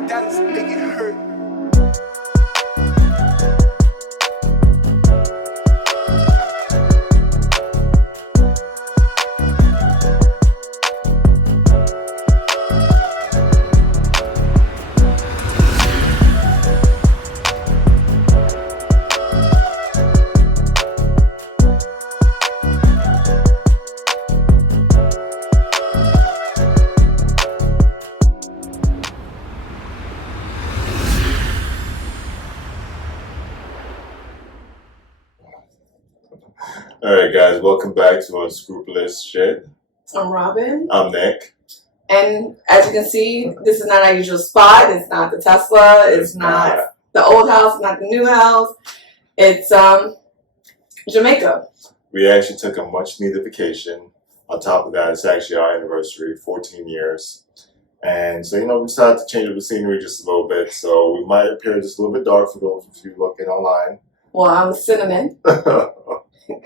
my daddy's make it hurt. Alright guys, welcome back to Unscrupulous Shit. I'm Robin. I'm Nick. And as you can see, this is not our usual spot. It's not the Tesla. It's not the old house, not the new house. It's Jamaica. We actually took a much needed vacation. On top of that, it's actually our anniversary, 14 years. And so, we decided to change up the scenery just a little bit. So we might appear just a little bit dark for those of you looking online. Well, I'm cinnamon.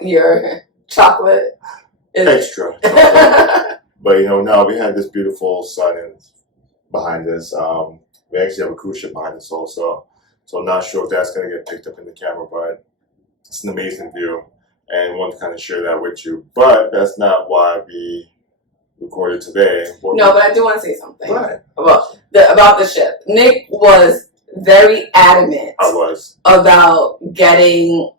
Your chocolate is extra chocolate. But now we have this beautiful sun behind us. We actually have a cruise ship behind us also, so I'm not sure if that's going to get picked up in the camera, but it's an amazing view and want to kind of share that with you. But that's not why we recorded today. No, but I do want to say something about the ship. Nick was very adamant about getting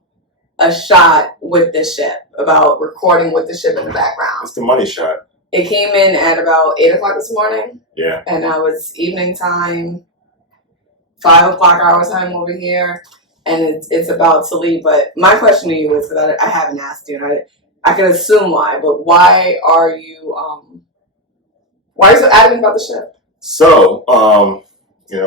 a shot with the ship, about recording with the ship in the background. It's the money shot. It came in at about 8 o'clock this morning. Yeah. And I was evening time, 5 o'clock our time over here, and it's about to leave. But my question to you is, because I haven't asked you, and I can assume why, but why are you so adamant about the ship? So, I'm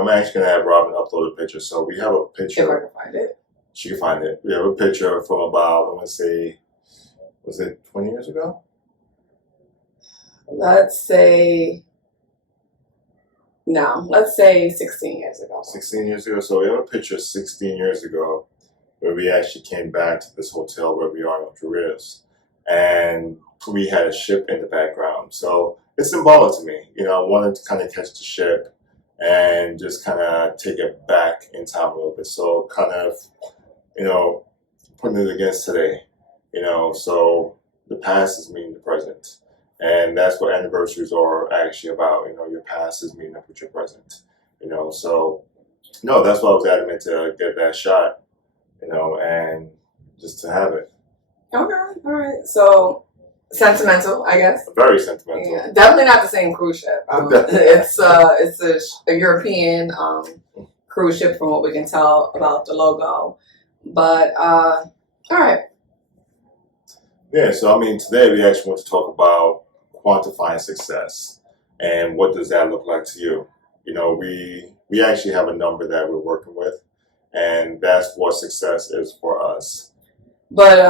actually going to have Robin upload a picture. So we have a picture. If I can find it. She can find it. We have a picture from about, I want to say, was it 20 years ago? Let's say 16 years ago. 16 years ago. So we have a picture 16 years ago where we actually came back to this hotel where we are in Unscrupulous. And we had a ship in the background. So it's symbolic to me. I wanted to kind of catch the ship and just kind of take it back in time a little bit. So kind of, putting it against today, so the past is meeting the present. And that's what anniversaries are actually about. Your past is meeting up with your present, so no, that's why I was adamant to get that shot, and just to have it. Okay, all right. So sentimental, I guess. Very sentimental. Yeah, definitely not the same cruise ship. It's a European cruise ship from what we can tell about the logo. But all right. Yeah. So today we actually want to talk about quantifying success and what does that look like to you. We actually have a number that we're working with, and that's what success is for us. But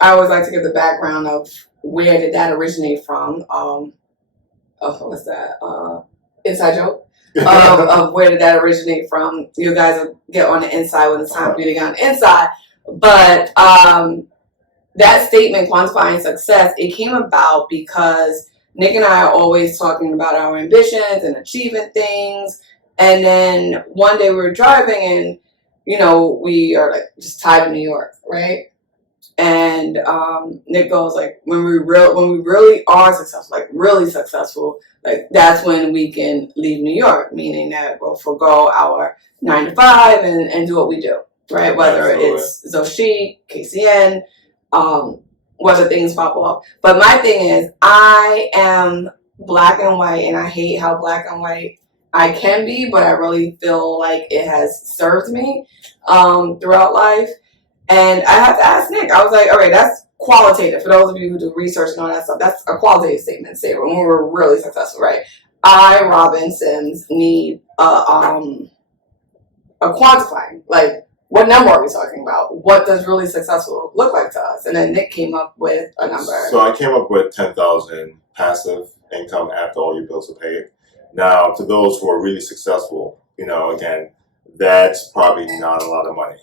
I always like to give the background of where did that originate from. What's that? Inside joke. Of where did that originate from. You guys will get on the inside when it's time for you to get on the inside. But that statement, quantifying success, it came about because Nick and I are always talking about our ambitions and achieving things. And then one day we were driving and, we are just tied to New York, right? And Nick goes when we really are successful, really successful, that's when we can leave New York, meaning that we'll forego our 9 to 5 and do what we do, right? Whether it's Zoshi, KCN, whether things pop off. But my thing is, I am black and white, and I hate how black and white I can be, but I really feel like it has served me throughout life. And I have to ask Nick, I was like, all right, that's qualitative. For those of you who do research and all that stuff, that's a qualitative statement. Say when we're really successful, right? I, Robin Sims, need a quantifying. What number are we talking about? What does really successful look like to us? And then Nick came up with a number. So I came up with 10,000 passive income after all your bills are paid. Now, to those who are really successful, again, that's probably not a lot of money.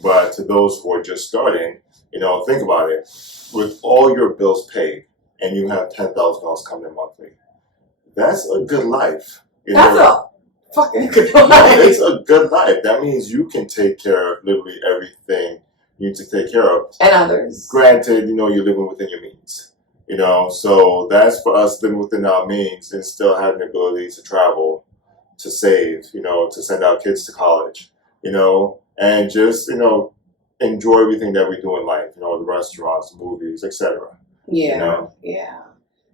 But to those who are just starting, think about it. With all your bills paid and you have $10,000 coming in monthly, that's a good life. That's a fucking good No, life. it's a good life. That means you can take care of literally everything you need to take care of. And others. Granted, you're living within your means. So that's for us living within our means and still having the ability to travel, to save, to send our kids to college, and just, enjoy everything that we do in life, the restaurants, movies, etc. Yeah, yeah.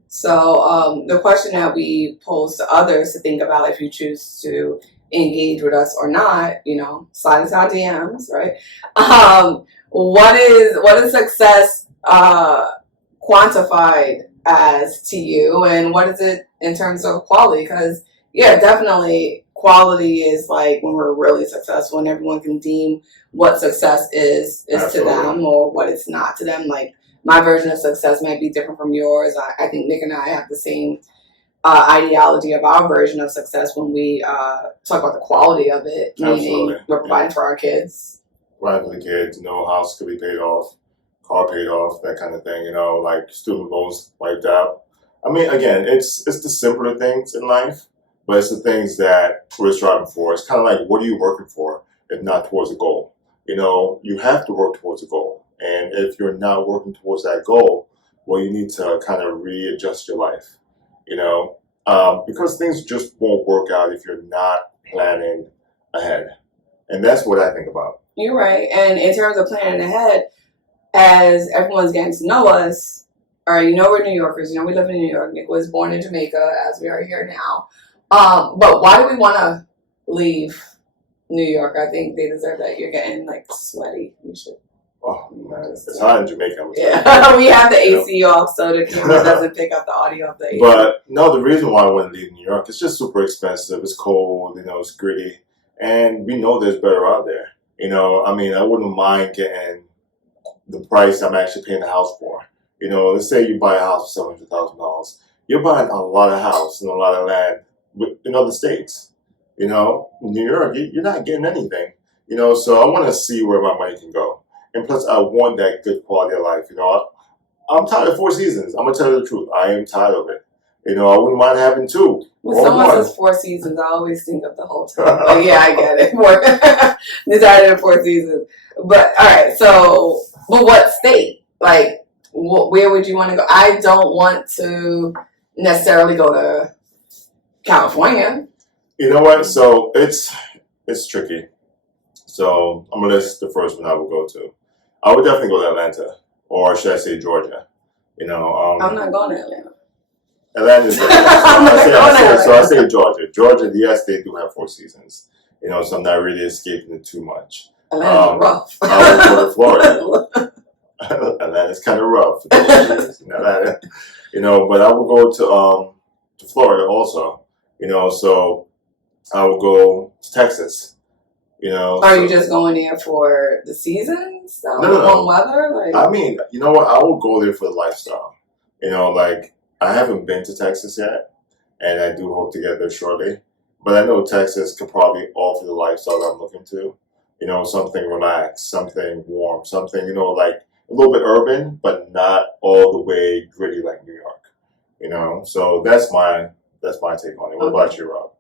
So the question that we pose to others to think about if you choose to engage with us or not, slide into our DMs, right? What is success quantified as to you, and what is it in terms of quality? Because yeah, definitely quality is like when we're really successful and everyone can deem what success is Absolutely. to them or what it's not to them. Like my version of success might be different from yours. I think Nick and I have the same ideology of our version of success when we talk about the quality of it, meaning Absolutely. we're providing for our kids. Providing for the kids, house could be paid off, car paid off, that kind of thing, like student loans wiped out. I mean, again, it's the simpler things in life, but it's the things that we're striving for. It's kind of like, what are you working for if not towards a goal? You have to work towards a goal. And if you're not working towards that goal, well, you need to kind of readjust your life, because things just won't work out if you're not planning ahead. And that's what I think about. You're right. And in terms of planning ahead, as everyone's getting to know us, all right, we're New Yorkers. We live in New York. Nick was born in Jamaica, as we are here now. But why do we want to leave New York? I think they deserve that. You're getting like sweaty. You should. Oh man, it's hot in Jamaica. Yeah, we have the AC off, so the camera doesn't pick up the audio of the AC. But no, the reason why I want to leave New York, it's just super expensive. It's cold. It's gritty, and we know there's better out there. I mean, I wouldn't mind getting the price I'm actually paying the house for. Let's say you buy a house for $700,000. You're buying a lot of house and a lot of land in other states. In New York, you're not getting anything. So I want to see where my money can go. And plus, I want that good quality of life. I'm tired of 4 seasons. I'm going to tell you the truth. I am tired of it. I wouldn't mind having 2. When someone says 4 seasons, I always think of the hotel. But yeah, I get it. Decided in 4 seasons. But all right, so but what state? Like, where would you want to go? I don't want to necessarily go to California. You know what? So it's tricky. So I'm gonna list the first one I would go to. I would definitely go to Atlanta, or should I say Georgia? I'm not going to Atlanta. Atlanta's I say Georgia. Georgia, yes, they do have 4 seasons. So I'm not really escaping it too much. Atlanta's rough. I would go to Florida. Atlanta's kind of rough. Atlanta, but I would go to Florida also. So I would go to Texas. Are you just going there for the seasons? No. Weather? Like, I mean, you know what? I will go there for the lifestyle. Like I haven't been to Texas yet, and I do hope to get there shortly. But I know Texas could probably offer the lifestyle that I'm looking to. Something relaxed, something warm, something like a little bit urban, but not all the way gritty like New York. So that's my take on it. What about you, Rob?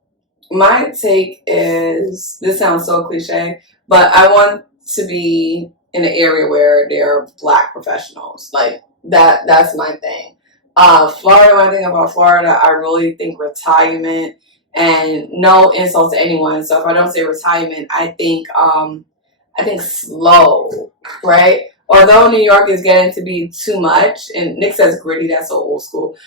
My take is, this sounds so cliche, but I want to be in an area where there are Black professionals. Like that's my thing. Florida, when I think about Florida, I really think retirement, and no insult to anyone. So if I don't say retirement, I think slow, right? Although New York is getting to be too much, and Nick says gritty, that's so old school.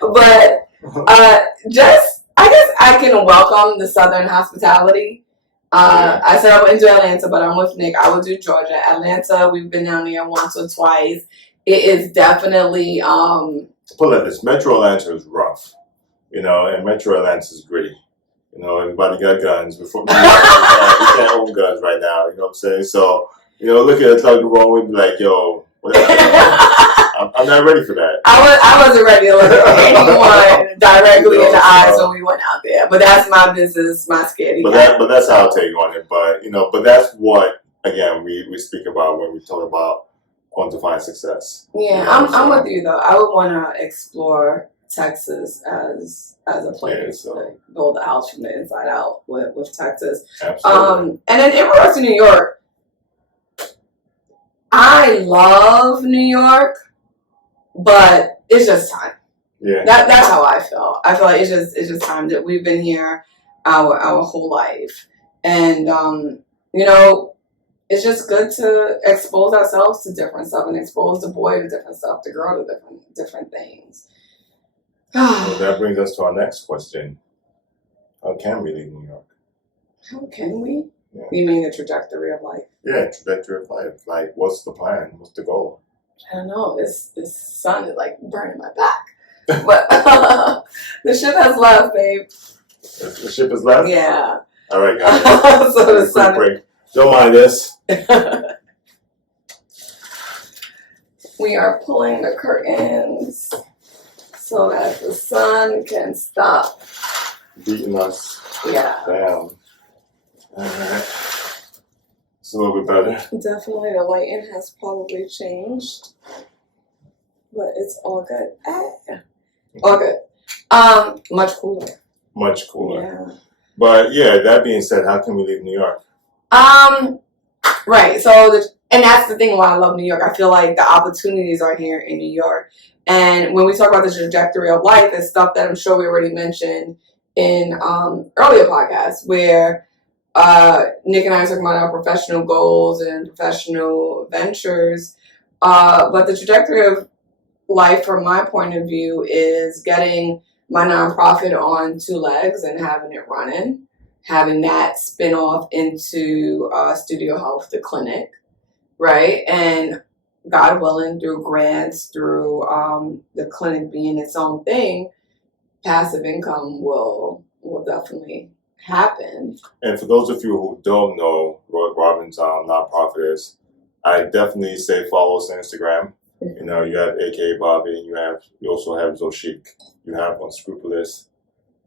But just, I guess I can welcome the Southern hospitality. I said I wouldn't do Atlanta, but I'm with Nick. I would do Georgia. Atlanta, we've been down there once or twice. It is definitely put it like this: Metro Atlanta is rough, and Metro Atlanta is gritty. Everybody got guns. Before you can't own guns right now. You know what I'm saying? So, look at it like the wrong way, be like, yo, whatever. I'm not ready for that. I wasn't ready to look at anyone directly in the eyes when we went out there. But that's my business, my scaredy cat. But that's our take on it. But that's what, again, we speak about when we talk about quantifying success. Yeah, I'm with you though. I would want to explore Texas as a place. Yeah, so. Like, build a house from the inside out with Texas. Absolutely. And then in regards to New York, I love New York, but it's just time. Yeah. That's how I feel. I feel like it's just time that we've been here our whole life, and it's just good to expose ourselves to different stuff and expose the boy to different stuff, the girl to different things. Well, that brings us to our next question. How can we leave New York? How can we? Yeah. You mean the trajectory of life? Yeah, trajectory of life. Like, what's the plan? What's the goal? I don't know. This sun is like burning my back. But the ship has left, babe. The ship is left? Yeah. All right, guys. So the sun. Break. Don't mind this. We are pulling the curtains so that the sun can stop beating us down. All right. It's a little bit better. Definitely the lighting has probably changed, but it's all good. All good. Much cooler. Much cooler. Yeah. But yeah, that being said, how can we leave New York? Right. So, and that's the thing why I love New York. I feel like the opportunities are here in New York. And when we talk about the trajectory of life, it's stuff that I'm sure we already mentioned in earlier podcasts, where Nick and I are talking about our professional goals and professional ventures. But the trajectory of life, from my point of view, is getting my nonprofit on two legs and having it running, having that spin off into Studio Health, the clinic, right? And God willing, through grants, through the clinic being its own thing, passive income will definitely happen. And for those of you who don't know what Robin's nonprofit is, I definitely say follow us on Instagram. You know, you have AKA Bobby, and you also have Zoshik. You have Unscrupulous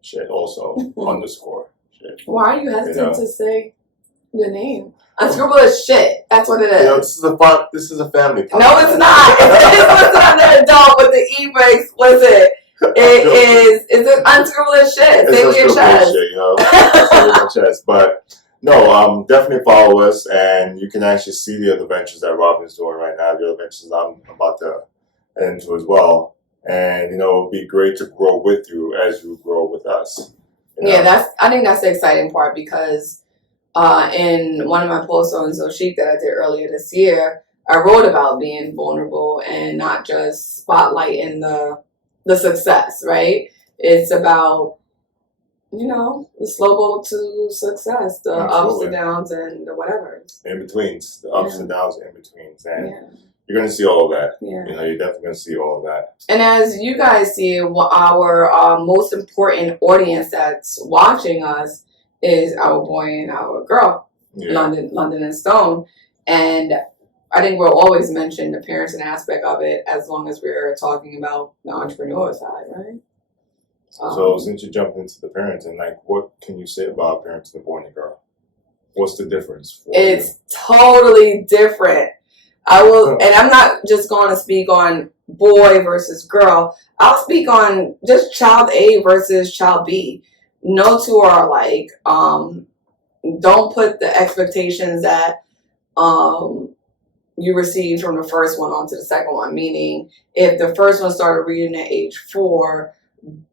shit also underscore shit. Why are you hesitant to say the name? Unscrupulous shit. That's what it is. You know, this is a family podcast. No, it's not. It's not an adult with the E for explicit. It's an unscrupulous shit. Say with your chest. Shit, you know, say with my chest. But no, definitely follow us, and you can actually see the other ventures that Robin's doing right now. The other ventures I'm about to head into as well. And it'll be great to grow with you as you grow with us. Yeah, I think that's the exciting part, because in one of my posts on Zoshik that I did earlier this year, I wrote about being vulnerable and not just spotlighting the success, right? It's about, the slow boat to success, the ups and downs and the whatever. In-betweens, the ups and downs, in-betweens. And yeah. You're going to see all of that. Yeah. You're definitely going to see all of that. And as you guys see, our most important audience that's watching us is our boy and our girl, London and Stone. And I think we'll always mention the parenting aspect of it as long as we're talking about the entrepreneur side, right? So since you jumped into the parenting, what can you say about parenting a boy and a girl? What's the difference? It's totally different. I will, and I'm not just going to speak on boy versus girl. I'll speak on just child A versus child B. No two are alike. Don't put the expectations that you received from the first one onto the second one. Meaning, if the first one started reading at age 4,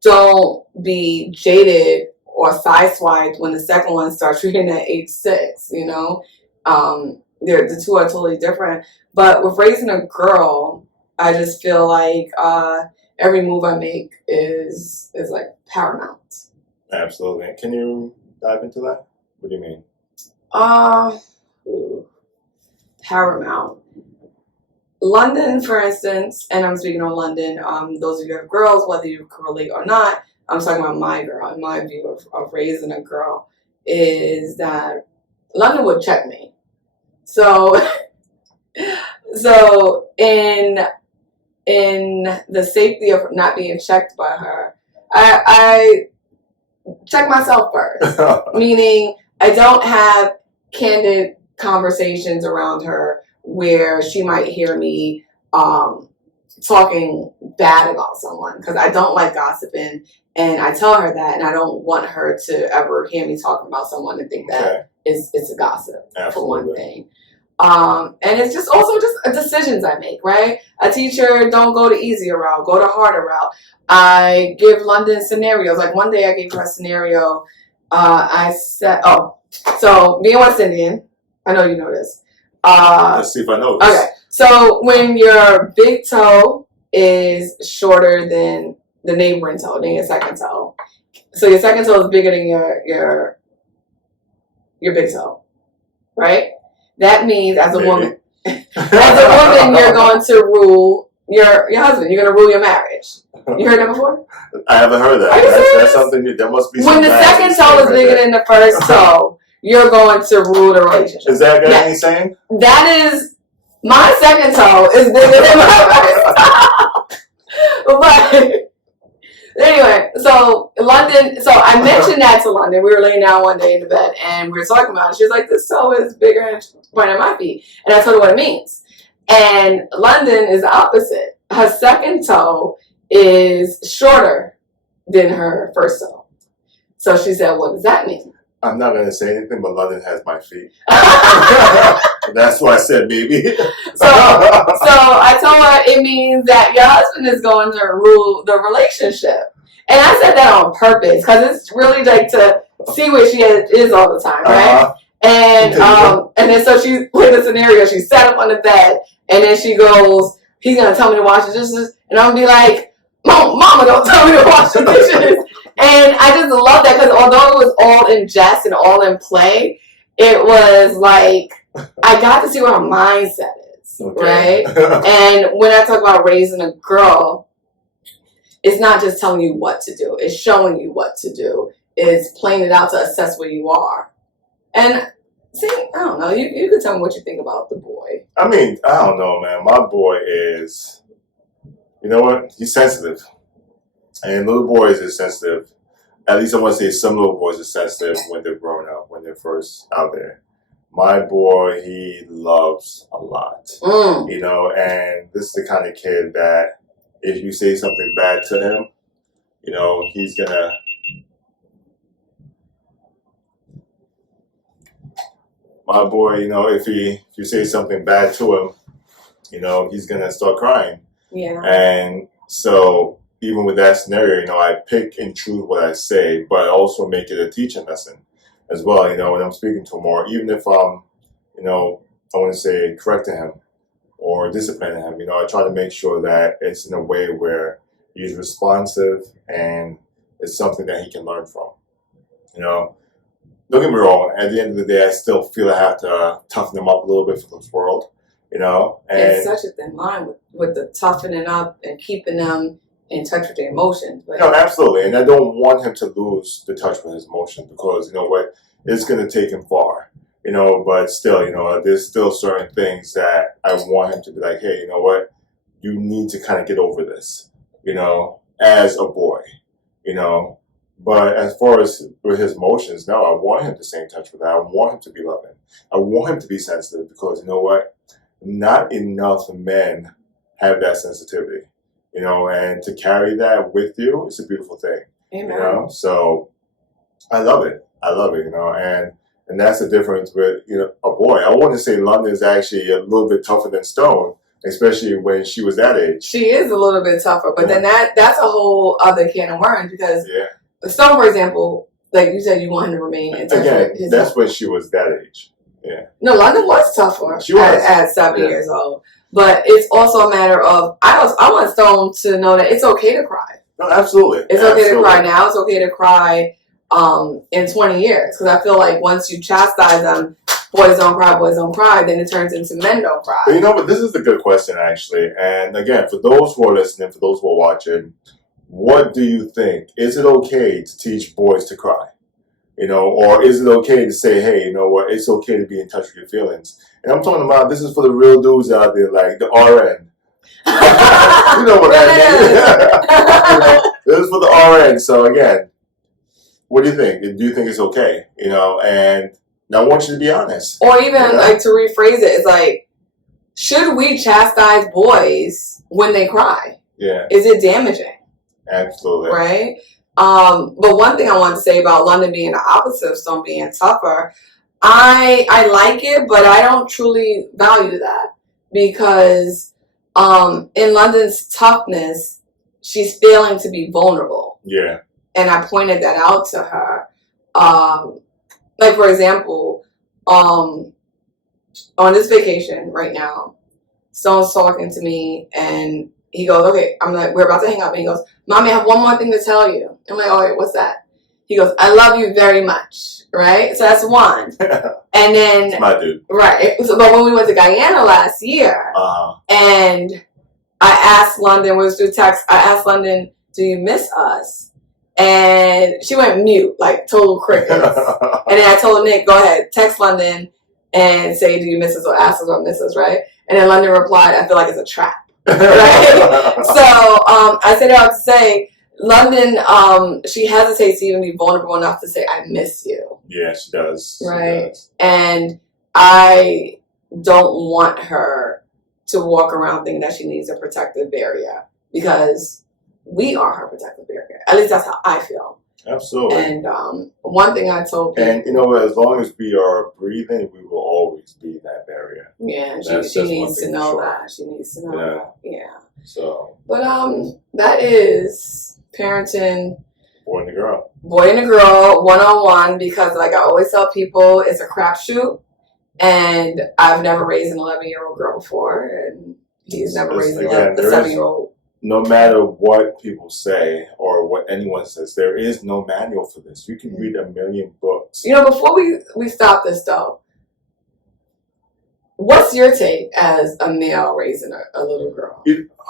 don't be jaded or sideswiped when the second one starts reading at age 6. The two are totally different. But with raising a girl, I just feel like every move I make is like paramount. Absolutely. Can you dive into that? What do you mean? Paramount. London, for instance, and I'm speaking on London. Those of you who have girls, whether you can relate or not, I'm talking about my girl. And my view of raising a girl is that London would check me. So in the safety of not being checked by her, I check myself first. Meaning, I don't have candid conversations around her where she might hear me talking bad about someone because I don't like gossiping, and I tell her that, and I don't want her to ever hear me talking about someone and think that it's a gossip. Absolutely. For one thing. And it's just also just decisions I make, right? A teacher, don't go the easier route, go the harder route. I give London scenarios. Like one day I gave her a scenario. I said, so being West Indian, I know you know this. Let's see if I know this. Okay, so when your big toe is shorter than the neighboring toe, then your second toe. So your second toe is bigger than your big toe, right? That means as a woman, you're going to rule your husband. You're going to rule your marriage. You heard that before? I haven't heard that. Are you serious? That's something new. There must be. When the second toe is bigger than the first toe, you're going to rule the relationship. Is that got any saying? That is, my second toe is bigger than my first toe. But anyway, so London, so I mentioned that to London. We were laying down one day in the bed and we were talking about it. She was like, this toe is bigger and pointing at my feet. And I told her what it means. And London is the opposite. Her second toe is shorter than her first toe. So she said, what does that mean? I'm not going to say anything, but London has my feet. That's why I said maybe. So I told her it means that your husband is going to rule the relationship. And I said that on purpose because it's really like to see where she is all the time, right? And then so she played the scenario. She sat up on the bed and then she goes, he's going to tell me to wash the dishes. And I'm going to be like, Mama, don't tell me to wash the dishes. And I just love that because although it was all in jest and all in play, it was like I got to see what her mindset is, right? And when I talk about raising a girl, it's not just telling you what to do. It's showing you what to do. It's playing it out to assess where you are. And see, I don't know. You can tell me what you think about the boy. I mean, I don't know, man. My boy is, you know what? He's sensitive. And little boys are sensitive. At least I want to say some little boys are sensitive when they're growing up, when they're first out there. My boy, he loves a lot. You know, and this is the kind of kid that if you say something bad to him, you know, he's going to... My boy, you know, if you say something bad to him, you know, he's going to start crying. Yeah. And so... even with that scenario, you know, I pick and choose what I say, but I also make it a teaching lesson as well, you know, when I'm speaking to him, or even if I'm, you know, I want to say correcting him or disciplining him, you know, I try to make sure that it's in a way where he's responsive and it's something that he can learn from, you know. Don't get me wrong, at the end of the day, I still feel I have to toughen him up a little bit for this world, you know. And it's such a thin line with the toughening up and keeping them in touch with their emotions. But no, absolutely. And I don't want him to lose the touch with his emotions because, you know what, it's going to take him far, you know, but still, you know, there's still certain things that I want him to be like, hey, you know what, you need to kind of get over this, you know, as a boy, you know. But as far as with his emotions, no, I want him to stay in touch with that. I want him to be loving. I want him to be sensitive because, you know what, not enough men have that sensitivity. You know, and to carry that with you is a beautiful thing. Amen. You know, so I love it. I love it, you know, and that's the difference with, you know, a boy. I want to say London is actually a little bit tougher than Stone, especially when she was that age. She is a little bit tougher, but then that's a whole other can of worms because Stone, for example, like you said, you want him to remain in touch with his that's when she was that age. Yeah. No, London was tougher she was. At 7 years old. But it's also a matter of, I want Stone to know that it's okay to cry. No, absolutely. It's okay to cry now. It's okay to cry in 20 years. Because I feel like once you chastise them, boys don't cry, then it turns into men don't cry. But you know what? This is a good question, actually. And again, for those who are listening, for those who are watching, what do you think? Is it okay to teach boys to cry? You know, or is it okay to say, hey, you know what, it's okay to be in touch with your feelings? And I'm talking about, this is for the real dudes out there, like the RN. You know what I mean? This is for the RN. So again, what do you think? Do you think it's okay? You know, and I want you to be honest. Or even like to rephrase it, it's like, should we chastise boys when they cry? Yeah. Is it damaging? Absolutely. Right? But one thing I want to say about London being the opposite of Stone being tougher, I like it, but I don't truly value that because in London's toughness, she's failing to be vulnerable. Yeah. And I pointed that out to her. Like, for example, on this vacation right now, Stone's talking to me and he goes, okay, I'm like, we're about to hang up. And he goes, Mommy, I have one more thing to tell you. I'm like, all right, what's that? He goes, I love you very much. Right? So that's one. And then, It's my dude. right. So, but when we went to Guyana last year, and I asked London, was through text, I asked London, do you miss us? And she went mute, like total crickets. And then I told Nick, go ahead, text London and say, do you miss us or ask us or miss us, right? And then London replied, I feel like it's a trap. Right? So I said that to say, London, she hesitates to even be vulnerable enough to say, I miss you. Yeah, she does. Right? She does. And I don't want her to walk around thinking that she needs a protective barrier because we are her protective barrier. At least that's how I feel. Absolutely. And one thing I told people, and you know, as long as we are breathing, we will always be that barrier. yeah, That's she just one needs to thing for know sure. that. She needs to know that. Yeah. So, But that is parenting boy and the girl. boy and a girl 101 because, like I always tell people, it's a crapshoot. And I've never raised an 11-year-old girl before, and he's never raised a 7-year-old. No matter what people say or what anyone says, there is no manual for this. You can read a million books. You know, before we stop this though, what's your take as a male raising a little girl?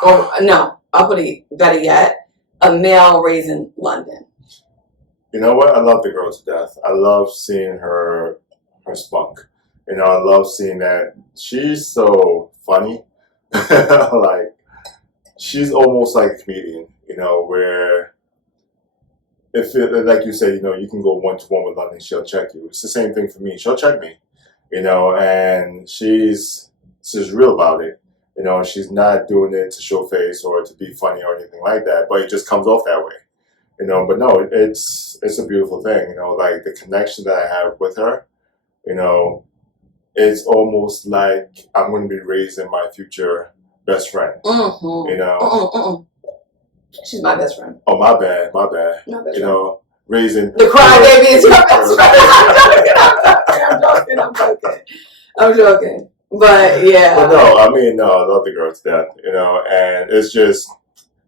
Or no, I'll put it better yet, a male raising London. You know what? I love the girl to death. I love seeing her spunk. You know, I love seeing that she's so funny. Like, she's almost like a comedian, you know, where if it, like you say, you know, you can go one-to-one with London, she'll check you. It's the same thing for me. She'll check me, you know, and she's real about it. You know, she's not doing it to show face or to be funny or anything like that, but it just comes off that way, you know. But no, it's a beautiful thing, you know, like the connection that I have with her, you know, it's almost like I'm going to be raising my future best friend, you know. She's my best friend. Oh, my bad. You know, raising the crybaby is your best friend. I'm joking. But yeah. But no, I mean, no, I love the girl to death, you know, and it's just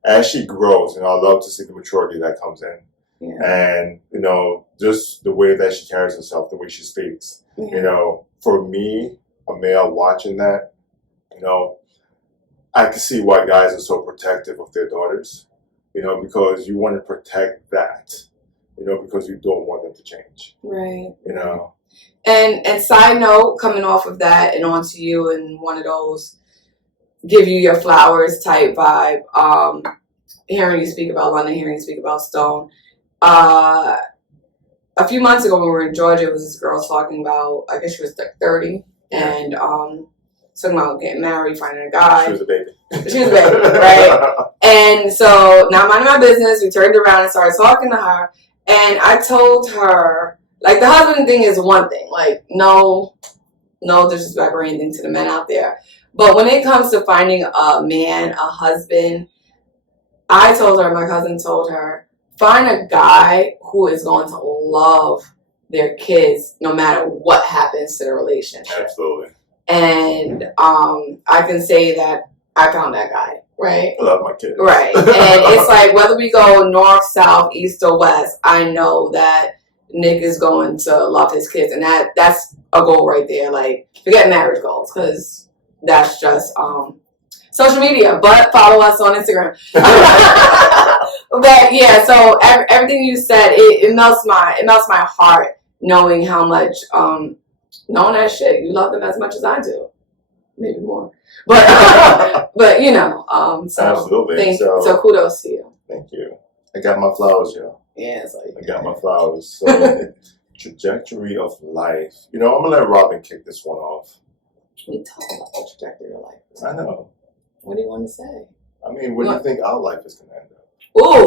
as she grows, you know, I love to see the maturity that comes in, and you know, just the way that she carries herself, the way she speaks, you know. For me, a male watching that, you know, I can see why guys are so protective of their daughters, you know, because you want to protect that, you know, because you don't want them to change. Right. You know. And side note, coming off of that and onto you and one of those give you your flowers type vibe, hearing you speak about London, hearing you speak about Stone. A few months ago when we were in Georgia, it was this girl talking about, I guess she was like 30, and talking about getting married, finding a guy. She was a baby. She was a baby, right? And so, now minding my business, we turned around and started talking to her, and I told her, like, the husband thing is one thing, like, no disrespect or anything to the men out there, but when it comes to finding a man, a husband, I told her, my cousin told her, find a guy who is going to love their kids no matter what happens to the relationship. Absolutely. And I can say that I found that guy, right? I love my kids. Right. And it's like whether we go north, south, east, or west, I know that Nick is going to love his kids. And that's a goal right there. Like, forget marriage goals, because that's just social media. But follow us on Instagram. But yeah, so everything you said, it melts my heart knowing how much knowing that shit, you love them as much as I do, maybe more. But but you know, so absolutely. So kudos to you. Thank you. I got my flowers, yo. Yeah, it's like I got my flowers. So trajectory of life. You know, I'm gonna let Robin kick this one off. We talk about the trajectory of life. I know. What do you want to say? I mean, what do you think our life is going to end up?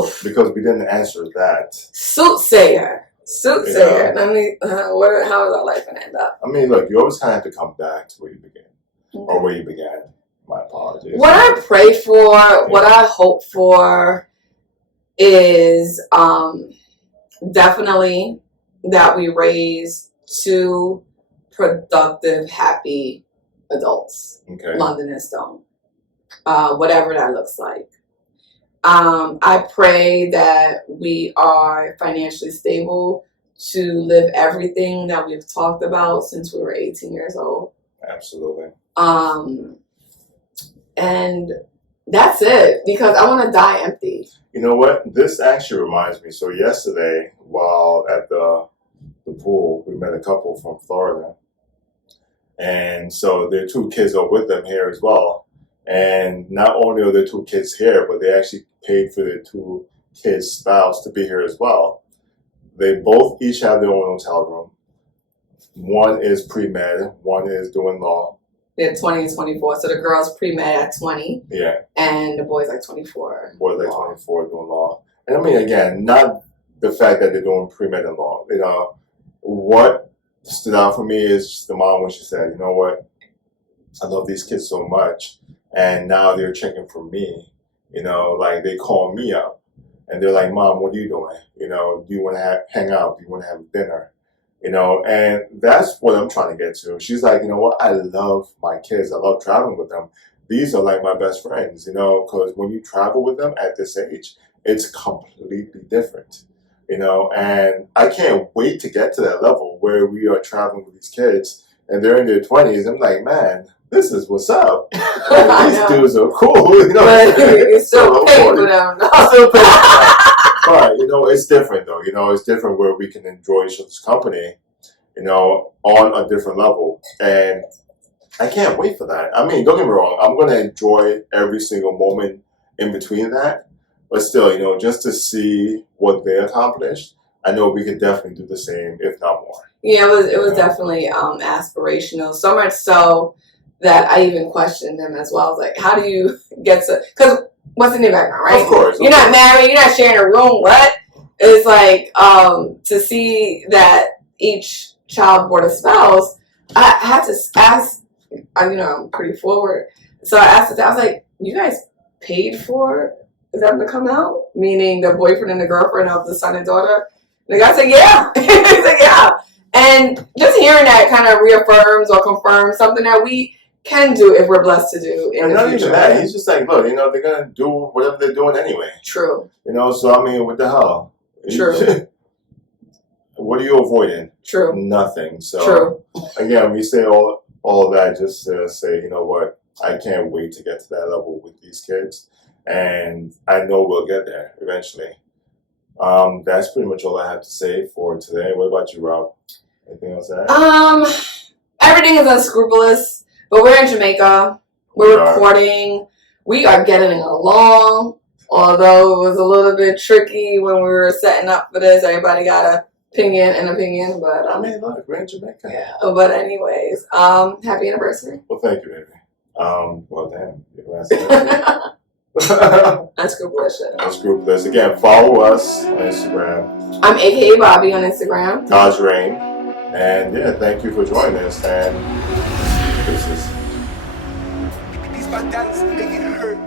Oof. Because we didn't answer that. Soothsayer. Yeah. I mean, how is our life going to end up? I mean, look, you always kind of have to come back to where you began. Okay. Or where you began. My apologies. What I pray for, what I hope for is definitely that we raise 2 productive, happy adults. Okay. London and Stone. Whatever that looks like. I pray that we are financially stable to live everything that we've talked about since we were 18 years old. Absolutely. And that's it, because I want to die empty. You know what? This actually reminds me. So yesterday, while at the pool, we met a couple from Florida. And so their 2 kids are with them here as well. And not only are their 2 kids here, but they actually paid for their 2 kids' spouse to be here as well. They both each have their own hotel room. One is pre-med, one is doing law. They're 20 and 24. So the girl's pre-med at 20. Yeah. And the boy's like 24. Boy's like 24 doing law. And I mean, again, not the fact that they're doing pre-med and law. You know, what stood out for me is the mom when she said, you know what, I love these kids so much. And now they're checking for me. You know, like they call me up. And they're like, Mom, what are you doing? You know, do you want to hang out? Do you want to have dinner? You know, and that's what I'm trying to get to. She's like, you know what? I love my kids. I love traveling with them. These are like my best friends, you know, because when you travel with them at this age, it's completely different, you know, and I can't wait to get to that level where we are traveling with these kids and they're in their 20s. I'm like, man, this is what's up. These dudes are cool, you know. But you're still paying for them. I'm still paying for them. But, you know, it's different, though. You know, it's different where we can enjoy each other's company, you know, on a different level. And I can't wait for that. I mean, don't get me wrong. I'm going to enjoy every single moment in between that. But still, you know, just to see what they accomplished, I know we could definitely do the same, if not more. Yeah, it was definitely aspirational. So much so that I even questioned them as well. I was like, how do you get to... Because what's in your background, right? Of course. You're not married. You're not sharing a room. What? It's like to see that each child brought a spouse, I had to ask, you know, I'm pretty forward. So I asked I was like, you guys paid for them to come out? Meaning the boyfriend and the girlfriend of the son and daughter? And the guy said, yeah. He said, yeah. And just hearing that kind of reaffirms or confirms something that we can do if we're blessed to do in and the not future. even that. He's just like, look, you know, they're going to do whatever they're doing anyway. True. You know, so I mean, what the hell? True. What are you avoiding? True. Nothing. So, True. Again, we say all of that just to say, you know what, I can't wait to get to that level with these kids. And I know we'll get there eventually. That's pretty much all I have to say for today. What about you, Rob? Anything else to add? Everything is unscrupulous, but we're in Jamaica. We're recording. We are getting along, although it was a little bit tricky when we were setting up for this. Everybody got an opinion, but I mean, look, we're in Jamaica. Yeah, but anyways, happy anniversary. Well, thank you, baby. Well, damn. Unscrupulous. Unscrupulous. Again, follow us on Instagram. I'm AKA Bobby on Instagram. God's Rain. And yeah, thank you for joining us. And this is. These my daddies make it hurt.